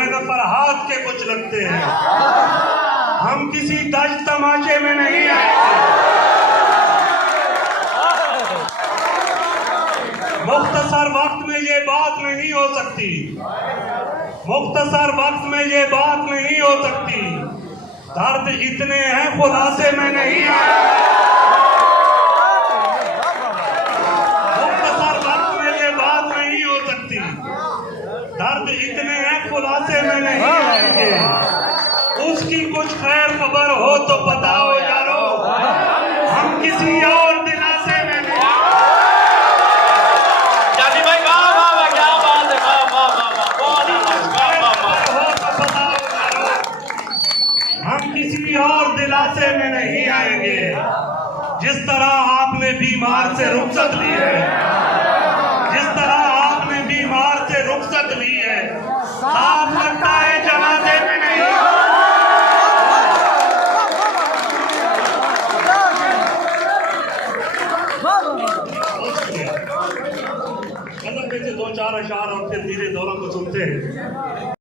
मैदान पर हाथ के कुछ लगते हैं। हम किसी दज तमाशे में नहीं आए। मुख्तसर वक्त में ये बात नहीं हो सकती, मुख्तसर वक्त में ये बात नहीं हो सकती। दर्द इतने हैं खुलासे में नहीं आए। मुख्तसर वक्त में ये बात नहीं हो सकती। दर्द इतने हैं खुलासे में नहीं आएंगे। उसकी कुछ खैर खबर हो तो बताओ यारो, हम किसी और दिलासे में नहीं। जानी भाई वाह वाह वाह, क्या बात है, वाह वाह वाह वाह, बहुत हम किसी और दिलासे में नहीं आएंगे। जिस तरह आपने बीमार से रुखसत ली है, जिस तरह आपने बीमार से रुखसत ली है, साफ लगता है जनाजे में नहीं। मतलब जैसे दो चार अशार और फिर धीरे दौरों को सुनते हैं।